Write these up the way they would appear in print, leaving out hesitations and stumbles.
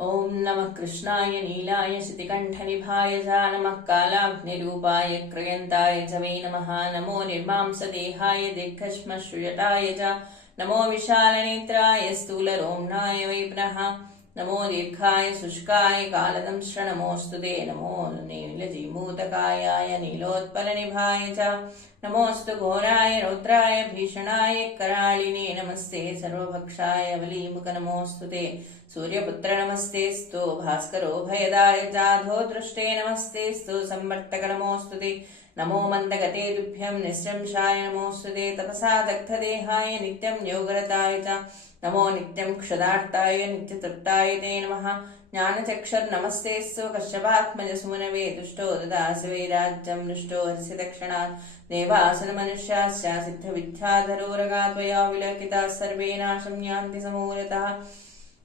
ॐ नमः कृष्णाय नीलाय शितिकण्ठनिभाय च नमः कालाग्निरूपाय क्रयन्ताय च वै नमः। नमो निर्मांसदेहाय दीर्घश्मश्रुयटाय च नमो विशालनेत्राय स्थूलरोम्णाय वै पुनः। नमो दीर्घाय शुष्काय कालदंश्र नमोऽस्तु ते। नमो नीलजीमूतकायाय नीलोत्पलनिभाय च नमोऽस्तु घोराय रौद्राय भीषणाय कराळिने। नमस्ते सर्वभक्षाय बलीमुख नमोऽस्तु ते। सूर्यपुत्र नमस्तेस्तु भास्करो भयदाय जाधो दृष्टे नमस्तेस्तु संवर्तक नमोऽस्तु ते। नमो मन्दगते तुभ्यं निःशंसाय नमोऽस्तु ते। तपसा दग्धदेहाय नित्यं योगरताय च नमो नित्यं क्षुधार्ताय नित्यतृप्ताय ते नमः। ज्ञानचक्षुर्नमस्तेस्तु कश्यपात्मजसूनवे तुष्टो ददासि वै राज्यं दृष्टो हरसि दक्षिणात् देवासुरमनुष्याश्च सिद्धविद्याधरोरगा त्वया विलकिताः सर्वे नाशं यान्ति समूलतः।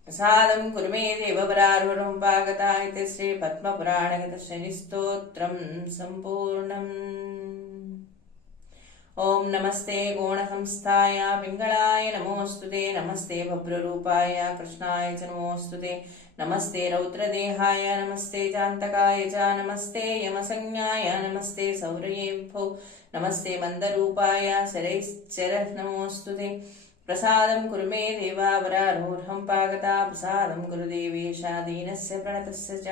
प्रसादं कुरु मे देवपरारूढं पागता इति श्रीपद्मपुराणगतश्रीस्तोत्रं सम्पूर्णम्। ॐ नमस्ते गोणसंस्थाय पिङ्गळाय नमोऽस्तु ते। नमस्ते भद्ररूपाय कृष्णाय च नमोऽस्तु ते। नमस्ते रौद्रदेहाय नमस्ते चान्तकाय च नमस्ते यमसंज्ञाय नमस्ते सौर्ये विभो नमस्ते मन्दरूपाय शरैश्चर नमोऽस्तु ते। प्रसादं कुरु मे देवावरारूढं पागता प्रसादं कुरु देवेश दीनस्य प्रणतस्य च।